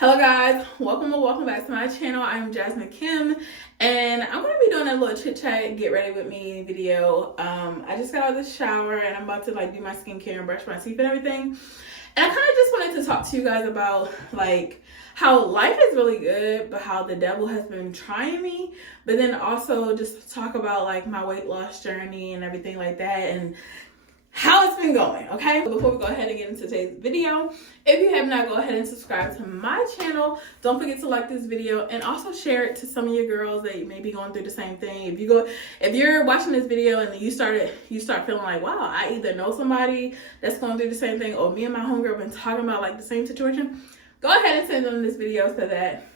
Hello guys, welcome or welcome back to my channel. I'm Jasmine Kim and I'm going to be doing a little chit chat, get ready with me video. I just got out of the shower and I'm about to do my skincare and brush my teeth and everything. And I kind of just wanted to talk to you guys about how life is really good, but how the devil has been trying me. But then also just talk about my weight loss journey and everything like that and how it's been going, okay? Before we go ahead and get into today's video, if you have not, go ahead and subscribe to my channel. Don't forget to like this video and also share it to some of your girls that may be going through the same thing. If you're watching this video and you start feeling like, wow, I either know somebody that's going through the same thing, or me and my homegirl been talking about the same situation, go ahead and send them this video so that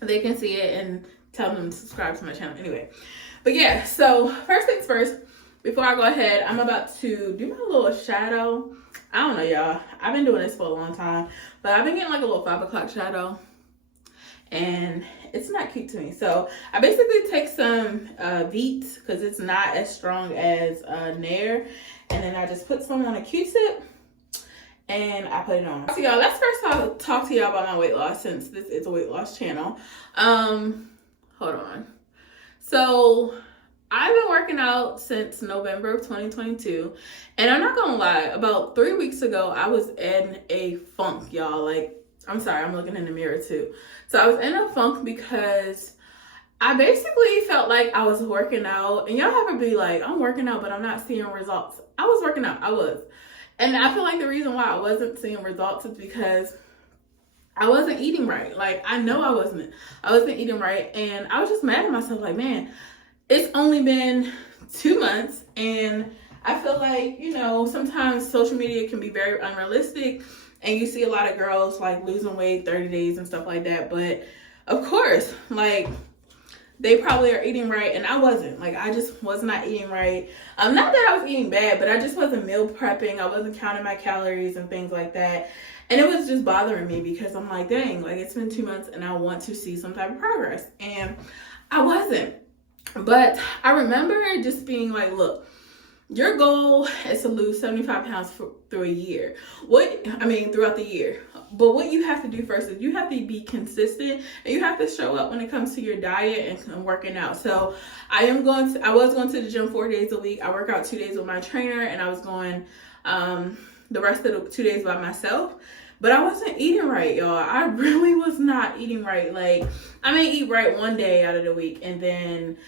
they can see it and tell them to subscribe to my channel anyway. But yeah, so first things first. Before I go ahead, I'm about to do my little shadow. I don't know, y'all. I've been doing this for a long time, but I've been getting a little 5 o'clock shadow, and it's not cute to me. So I basically take some Veet, because it's not as strong as Nair, and then I just put some on a Q-tip, and I put it on. So y'all, let's first talk to y'all about my weight loss, since this is a weight loss channel. Hold on. So I've been working out since November of 2022, and I'm not gonna lie, about 3 weeks ago, I was in a funk, y'all. I'm sorry, I'm looking in the mirror too. So I was in a funk because I basically felt like I was working out, and y'all ever be like, I'm working out, but I'm not seeing results. I was working out, I was. And I feel like the reason why I wasn't seeing results is because I wasn't eating right. I know I wasn't eating right, and I was just mad at myself, man, it's only been 2 months, and I feel like, sometimes social media can be very unrealistic, and you see a lot of girls losing weight 30 days and stuff like that. But of course, they probably are eating right, and I wasn't. I just was not eating right. Not that I was eating bad, but I just wasn't meal prepping. I wasn't counting my calories and things like that. And it was just bothering me because I'm like, dang, it's been 2 months and I want to see some type of progress. And I wasn't. But I remember just being look, your goal is to lose 75 pounds through a year. Throughout the year. But what you have to do first is you have to be consistent, and you have to show up when it comes to your diet and working out. So I was going to the gym 4 days a week. I work out 2 days with my trainer, and I was going the rest of the 2 days by myself. But I wasn't eating right, y'all. I really was not eating right. I may eat right one day out of the week, and then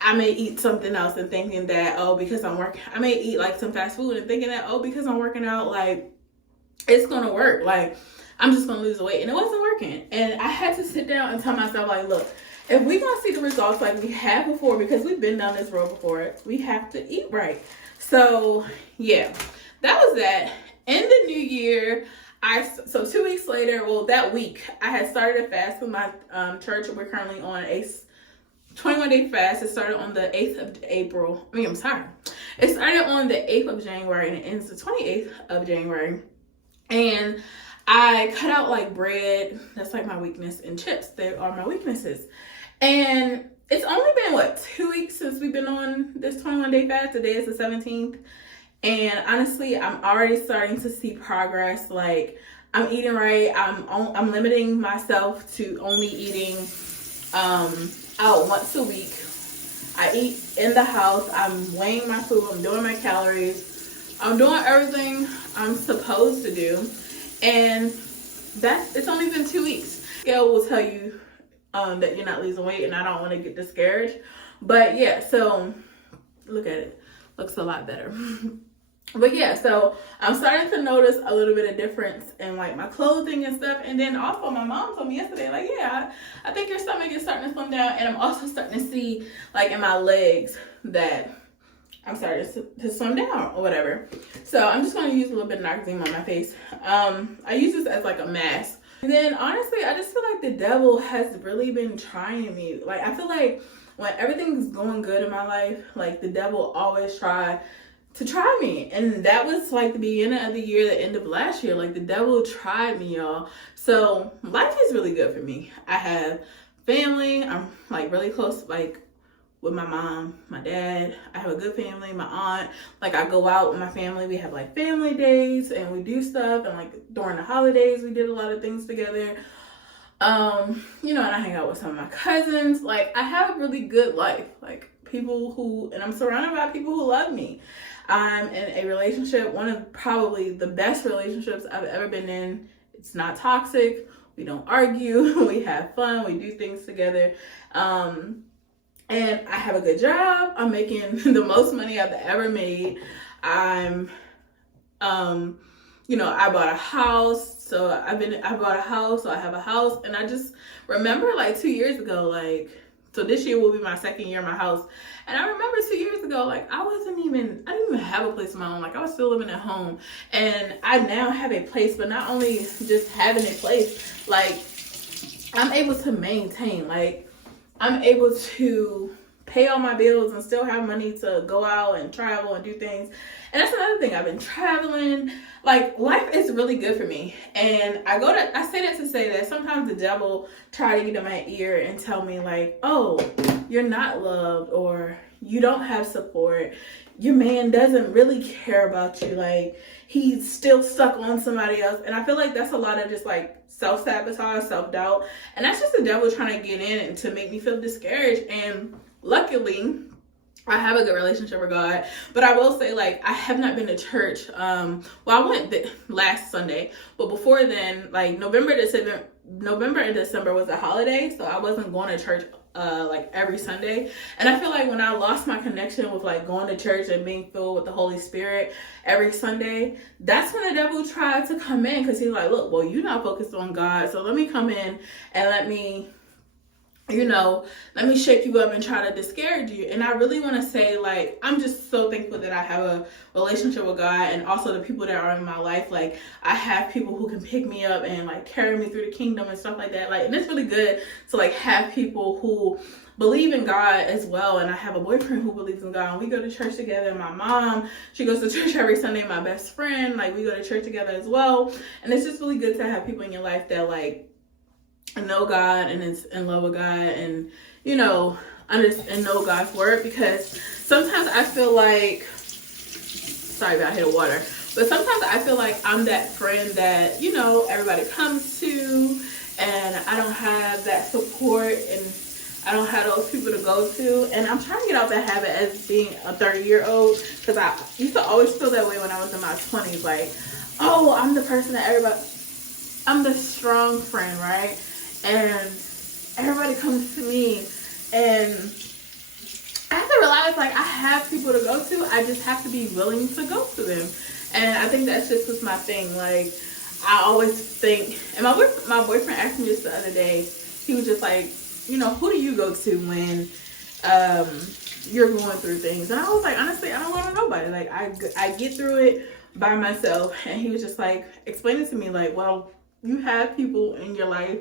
I may eat something else and thinking that, because I'm working, I may eat some fast food and thinking that, because I'm working out, it's gonna work. I'm just gonna lose the weight. And it wasn't working. And I had to sit down and tell myself, look, if we're gonna see the results we have before, because we've been down this road before, we have to eat right. So yeah, that was that. In the new year, so 2 weeks later, that week, I had started a fast with my church. We're currently on a 21-day fast. It started on the 8th of April. It started on the 8th of January and it ends the 28th of January. And I cut out bread. That's my weakness, and chips. They are my weaknesses. And it's only been 2 weeks since we've been on this 21-day fast. Today is the 17th. And honestly, I'm already starting to see progress. I'm eating right. I'm limiting myself to only eating out once a week. I eat in the house. I'm weighing my food. I'm doing my calories. I'm doing everything I'm supposed to do. And it's only been 2 weeks. Scale will tell you that you're not losing weight, and I don't want to get discouraged. But yeah, so look at it. Looks a lot better. But yeah, so I'm starting to notice a little bit of difference in my clothing and stuff. And then also my mom told me yesterday, yeah, I think your stomach is starting to slim down. And I'm also starting to see in my legs that I'm starting to slim down or whatever. So I'm just going to use a little bit of Noxzema on my face. I use this as a mask. And then honestly, I just feel the devil has really been trying me. I feel when everything's going good in my life, the devil always try me. And that was the beginning of the year, the end of last year. The devil tried me, y'all. So life is really good for me. I have family. I'm really close with my mom, my dad. I have a good family, my aunt. Like, I go out with my family. We have like family days and we do stuff. And like during the holidays, we did a lot of things together. You know, and I hang out with some of my cousins. Like, I have a really good life. Like, and I'm surrounded by people who love me. I'm in a relationship, one of probably the best relationships I've ever been in. It's not toxic. We don't argue. We have fun. We do things together. And I have a good job. I'm making the most money I've ever made. You know, I bought a house. So I bought a house. So I have a house. And I just remember like 2 years ago, like, so this year will be my second year in my house. And I remember 2 years ago, like, I didn't even have a place of my own. Like, I was still living at home. And I now have a place, but not only just having a place, like, I'm able to maintain. Like, I'm able to pay all my bills and still have money to go out and travel and do things. And that's another thing. I've been traveling. Like, life is really good for me. And I say that to say that sometimes the devil try to get in my ear and tell me like, oh, you're not loved, or you don't have support. Your man doesn't really care about you. Like, he's still stuck on somebody else. And I feel like that's a lot of just like self-sabotage, self-doubt. And that's just the devil trying to get in and to make me feel discouraged. And luckily, I have a good relationship with God, but I will say, like, I have not been to church. Well, I went last Sunday, but before then, like, November and December was a holiday, so I wasn't going to church like every Sunday. And I feel like when I lost my connection with like going to church and being filled with the Holy Spirit every Sunday, that's when the devil tried to come in, because he's like, look, well, you're not focused on God, so let me come in and let me shake you up and try to discourage you. And I really want to say, like, I'm just so thankful that I have a relationship with God, and also the people that are in my life. Like, I have people who can pick me up and like carry me through the kingdom and stuff like that. Like, and it's really good to like have people who believe in God as well. And I have a boyfriend who believes in God, and we go to church together. My mom, she goes to church every Sunday. My best friend, like, we go to church together as well. And it's just really good to have people in your life that like know God and is in love with God, and and know God's word. Because sometimes I feel like, sorry about hitting water, but sometimes I feel like I'm that friend that everybody comes to, and I don't have that support, and I don't have those people to go to. And I'm trying to get out that habit as being a 30-year-old, because I used to always feel that way when I was in my 20s, like, oh, I'm the person that I'm the strong friend, right? And everybody comes to me, and I have to realize, like, I have people to go to. I just have to be willing to go to them. And I think that's just my thing. Like, I always think, and my boyfriend asked me just the other day, he was just like, who do you go to when you're going through things? And I was like, honestly, I don't go to nobody. Like, I get through it by myself. And he was just like, explaining to me, like, well, you have people in your life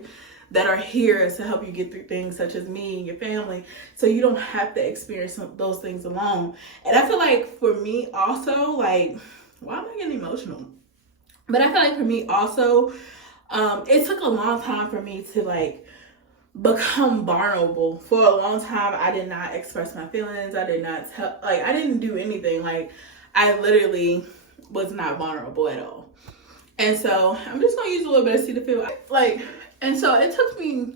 that are here to help you get through things, such as me and your family, so you don't have to experience those things alone. And I feel like for me also, like, why am I getting emotional? But I feel like for me also, it took a long time for me to like become vulnerable. For a long time, I did not express my feelings. I did not I didn't do anything. Like, I literally was not vulnerable at all. And so I'm just gonna use a little bit of Cetaphil. And so it took me,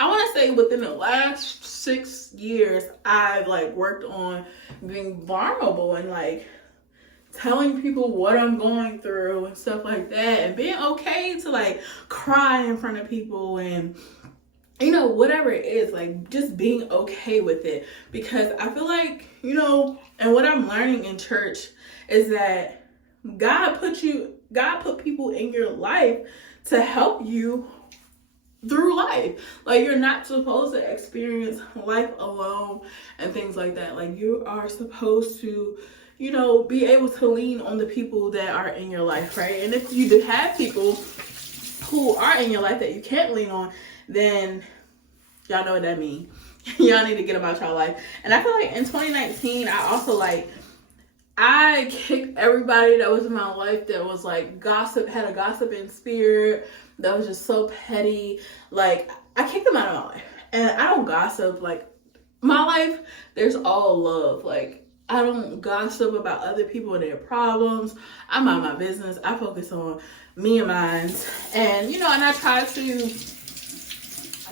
I want to say within the last 6 years, I've like worked on being vulnerable and like telling people what I'm going through and stuff like that, and being okay to like cry in front of people, and whatever it is, like just being okay with it. Because I feel like, and what I'm learning in church is that God put people in your life to help you through life. Like, you're not supposed to experience life alone and things like that. Like, you are supposed to, be able to lean on the people that are in your life, right? And if you do have people who are in your life that you can't lean on, then y'all know what that means. Y'all need to get them out y'all life. And I feel like in 2019, I also I kicked everybody that was in my life that was like had a gossiping spirit, that was just so petty. Like, I kicked them out of my life. And I don't gossip. Like, my life, there's all love. Like, I don't gossip about other people and their problems. I mind my business. I focus on me and mine. And, you know, and I try to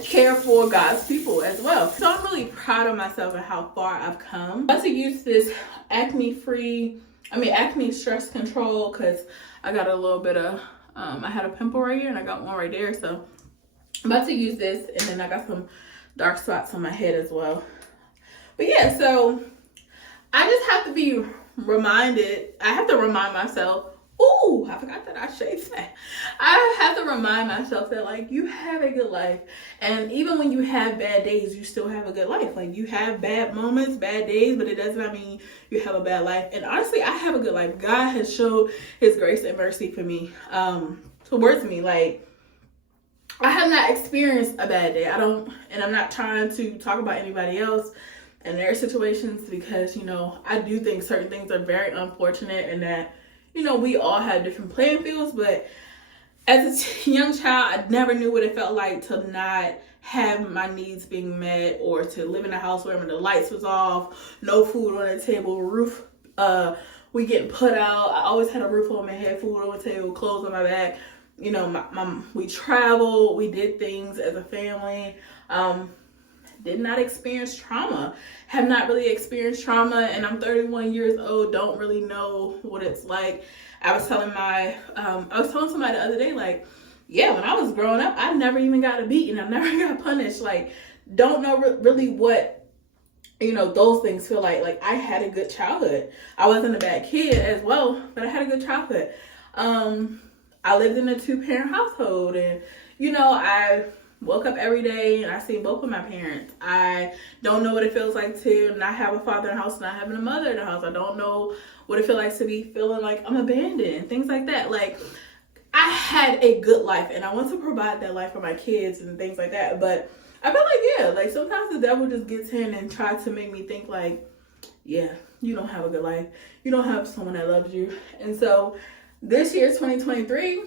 care for God's people as well. So I'm really proud of myself and how far I've come. I'm about to use this acne stress control, because I got a little bit of, I had a pimple right here and I got one right there. So I'm about to use this, and then I got some dark spots on my head as well. But yeah, so I just have to be reminded, I have to remind myself, ooh, I forgot that I shaved that. I have to remind myself that, like, you have a good life. And even when you have bad days, you still have a good life. Like, you have bad moments, bad days, but it does not mean you have a bad life. And honestly, I have a good life. God has showed his grace and mercy for me, towards me. Like, I have not experienced a bad day. And I'm not trying to talk about anybody else and their situations, because, you know, I do think certain things are very unfortunate, and that, you know, we all have different playing fields. But as a young child, I never knew what it felt like to not have my needs being met, or to live in a house where the lights was off, no food on the table, roof, we getting put out. I always had a roof on my head, food on the table, clothes on my back. You know, we traveled, we did things as a family. Did not experience trauma, have not really experienced trauma, and I'm 31 years old, don't really know what it's like. I was telling somebody the other day, like, yeah, when I was growing up, I never even got beaten, I never got punished. Like, don't know really what, you know, those things feel like. Like, I had a good childhood. I wasn't a bad kid as well, but I had a good childhood. I lived in a 2-parent household, and, you know, I woke up every day and I see both of my parents. I don't know what it feels like to not have a father in the house, not having a mother in the house. I don't know what it feels like to be feeling like I'm abandoned, things like that. Like, I had a good life, and I want to provide that life for my kids and things like that. But I feel like, yeah, like, sometimes the devil just gets in and tries to make me think like, yeah, you don't have a good life. You don't have someone that loves you. And so this year, 2023,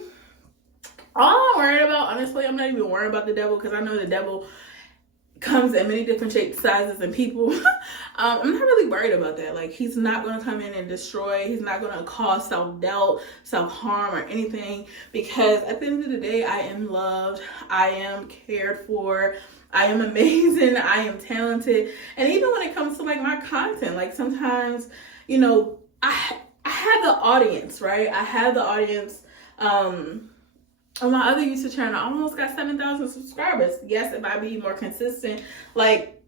all I'm worried about, honestly, I'm not even worried about the devil, because I know the devil comes in many different shapes, sizes, and people. I'm not really worried about that. Like, he's not going to come in and destroy. He's not going to cause self-doubt, self-harm, or anything, because at the end of the day, I am loved. I am cared for. I am amazing. I am talented. And even when it comes to, like, my content, like, sometimes, you know, I have the audience, right? I have the audience, on my other YouTube channel, I almost got 7,000 subscribers. Yes, if I be more consistent. Like,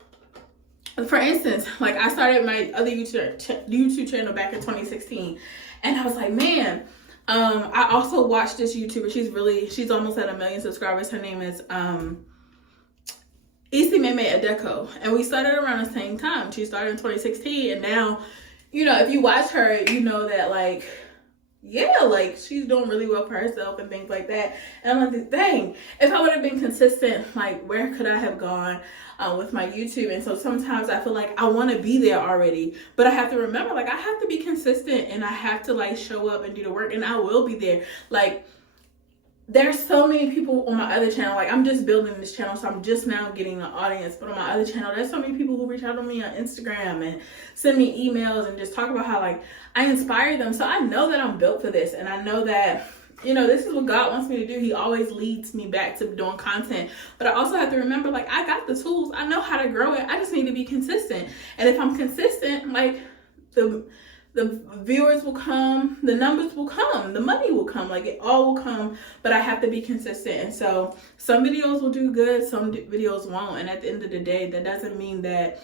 for instance, like, I started my other YouTube channel back in 2016. And I was like, man, I also watched this YouTuber. She's almost at 1 million subscribers. Her name is Isi Meme Adeko. And we started around the same time. She started in 2016. And now, you know, if you watch her, you know that, like, yeah, like, she's doing really well for herself and things like that. And I'm like, dang, if I would have been consistent, like, where could I have gone with my YouTube? And so sometimes I feel like I want to be there already, but I have to remember, like, I have to be consistent, and I have to, like, show up and do the work, and I will be there. Like, there's so many people on my other channel. Like, I'm just building this channel, so I'm just now getting an audience. But on my other channel, there's so many people who reach out to me on Instagram and send me emails and just talk about how, like, I inspire them. So I know that I'm built for this, and I know that, you know, this is what God wants me to do. He always leads me back to doing content. But I also have to remember, like, I got the tools. I know how to grow it. I just need to be consistent. And if I'm consistent, like, the viewers will come, the numbers will come, the money will come, like, it all will come, but I have to be consistent. And so some videos will do good, some videos won't. And at the end of the day, that doesn't mean that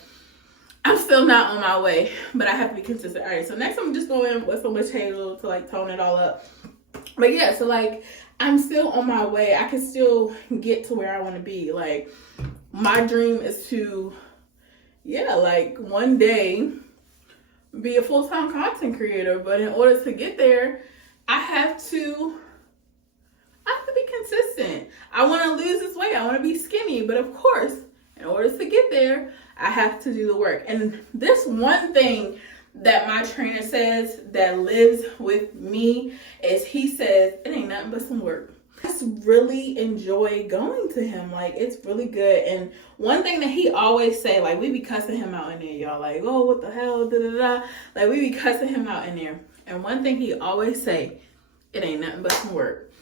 I'm still not on my way, but I have to be consistent. All right, so next I'm just going with some witch hazel to, like, tone it all up. But yeah, so, like, I'm still on my way. I can still get to where I want to be. Like, my dream is to, yeah, like, one day be a full-time content creator. But in order to get there, I have to be consistent. I want to lose this weight. I want to be skinny. But of course, in order to get there, I have to do the work. And this one thing that my trainer says that lives with me is, he says, it ain't nothing but some work. I just really enjoy going to him. Like, it's really good. And one thing that he always say, like, we be cussing him out in there, y'all. Like, oh, what the hell, da da da. Like, we be cussing him out in there. And one thing he always say, it ain't nothing but some work.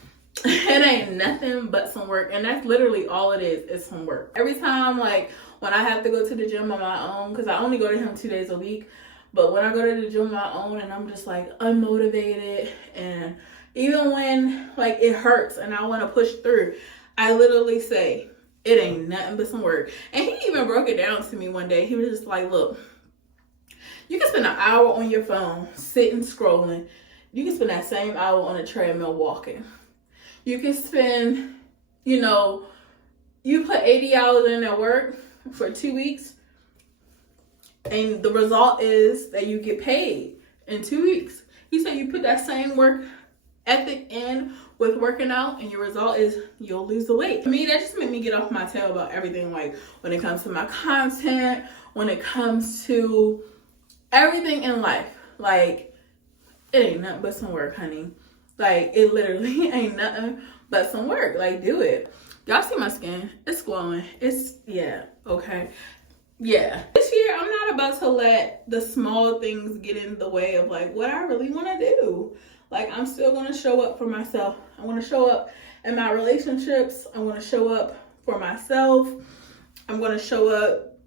It ain't nothing but some work. And that's literally all it is some work. Every time, like, when I have to go to the gym on my own, because I only go to him 2 days a week, but when I go to the gym on my own and I'm just like unmotivated, and even when like it hurts and I want to push through, I literally say, it ain't nothing but some work. And he even broke it down to me one day. He was just like, look, you can spend an hour on your phone sitting scrolling. You can spend that same hour on a treadmill walking. You can spend, you put 80 hours in at work for 2 weeks, and the result is that you get paid in 2 weeks. He said you put that same work ethic in with working out, and your result is you'll lose the weight. To me, that just made me get off my tail about everything, like when it comes to my content, when it comes to everything in life. Like, it ain't nothing but some work, honey. Like, it literally ain't nothing but some work. Like, do it. Y'all see my skin? It's glowing. Yeah, okay. Yeah. This year, I'm not about to let the small things get in the way of, like, what I really want to do. Like, I'm still going to show up for myself. I want to show up in my relationships. I want to show up for myself. I'm going to show up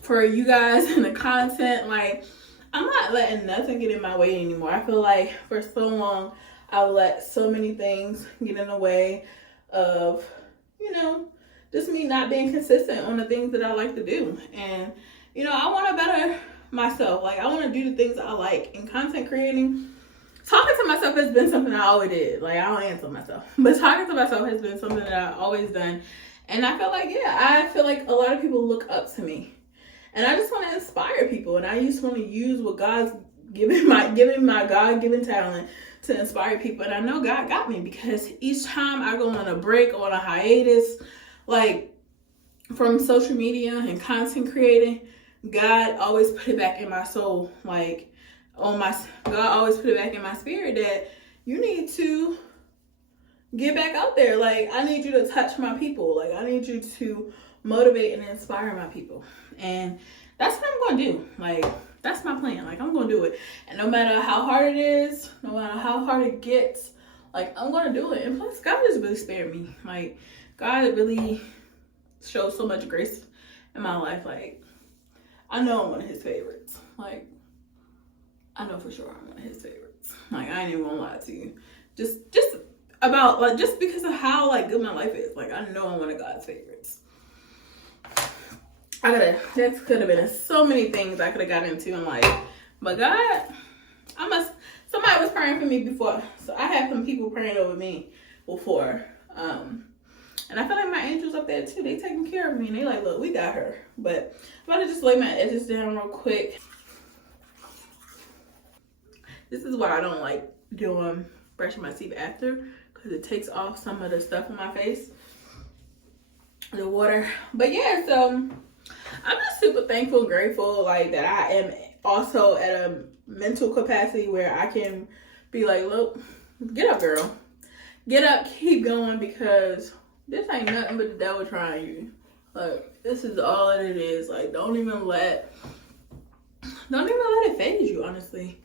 for you guys in the content. Like, I'm not letting nothing get in my way anymore. I feel like for so long, I let so many things get in the way of, just me not being consistent on the things that I like to do. And, I want to better myself. Like, I want to do the things I like. And content creating, talking to myself has been something I always did. Like, I don't answer myself. But talking to myself has been something that I've always done. And I feel like a lot of people look up to me. And I just want to inspire people. And I just want to use what God's given my God-given talent to inspire people. And I know God got me, because each time I go on a break or on a hiatus, like from social media and content creating, God always put it back in my soul. Like, God always put it back in my spirit that you need to get back out there. Like, I need you to touch my people. Like, I need you to motivate and inspire my people. And that's what I'm going to do. Like, that's my plan. Like, I'm going to do it. And no matter how hard it is, no matter how hard it gets, like, I'm going to do it. And plus, God has really spared me. Like, God really shows so much grace in my life. Like, I know I'm one of his favorites. Like, I know for sure I'm one of his favorites. Like, I ain't even gonna lie to you. Just because of how, like, good my life is. Like, I know I'm one of God's favorites. That could have been so many things I could have got into in life. But God, somebody was praying for me before. So I had some people praying over me before. And I feel like my angels up there too. They taking care of me. And they like, look, we got her. But I'm about to just lay my edges down real quick. This is why I don't like doing brushing my teeth after. Because it takes off some of the stuff on my face. The water. But yeah, so I'm just super thankful and grateful, like, that I am also at a mental capacity where I can be like, look, get up, girl. Get up, keep going, because this ain't nothing but the devil trying you. Like, this is all it is. Like, don't even let it phase you, honestly.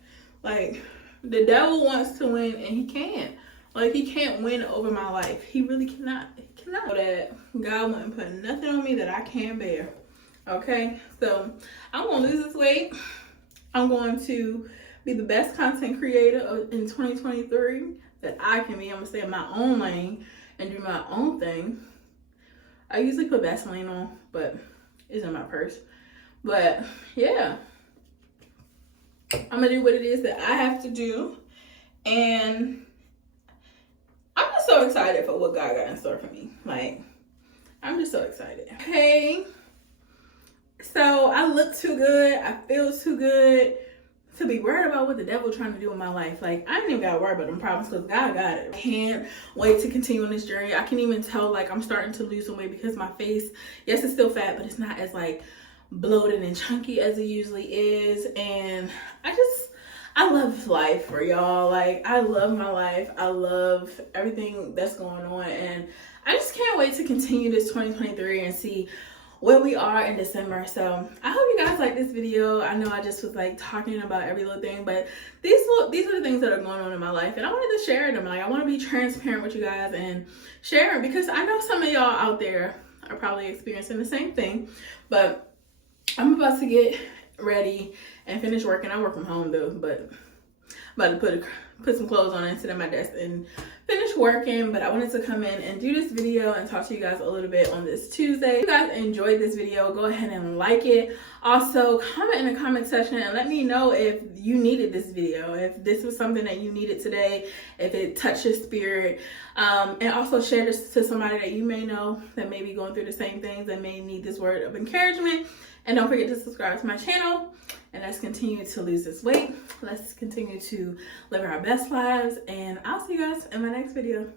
Like, the devil wants to win, and he can't. Like, he can't win over my life. He really cannot. He cannot. That God wouldn't put nothing on me that I can't bear. Okay? So, I'm going to lose this weight. I'm going to be the best content creator in 2023 that I can be. I'm going to stay in my own lane and do my own thing. I usually put Vaseline on, but it's in my purse. But, yeah. I'm going to do what it is that I have to do. And I'm just so excited for what God got in store for me. Like, I'm just so excited. Okay. So, I look too good. I feel too good to be worried about what the devil trying to do in my life. Like, I ain't even got to worry about them problems because God got it. I can't wait to continue on this journey. I can even tell, like, I'm starting to lose some weight because my face, yes, it's still fat, but it's not as, like, bloated and chunky as it usually is. And I love life for y'all. Like, I love my life. I love everything that's going on. And I just can't wait to continue this 2023 and see where we are in December. So I hope you guys like this video. I know I just was like talking about every little thing, but these are the things that are going on in my life, and I wanted to share them. Like, I want to be transparent with you guys and share it, because I know some of y'all out there are probably experiencing the same thing. But I'm about to get ready and finish working. I work from home though, but I'm about to put some clothes on and sit at my desk and finish working. But I wanted to come in and do this video and talk to you guys a little bit on this Tuesday. If you guys enjoyed this video, go ahead and like it. Also, comment in the comment section and let me know if you needed this video, if this was something that you needed today, if it touched your spirit. And also share this to somebody that you may know that may be going through the same things and may need this word of encouragement. And don't forget to subscribe to my channel. And let's continue to lose this weight. Let's continue to live our best lives. And I'll see you guys in my next video.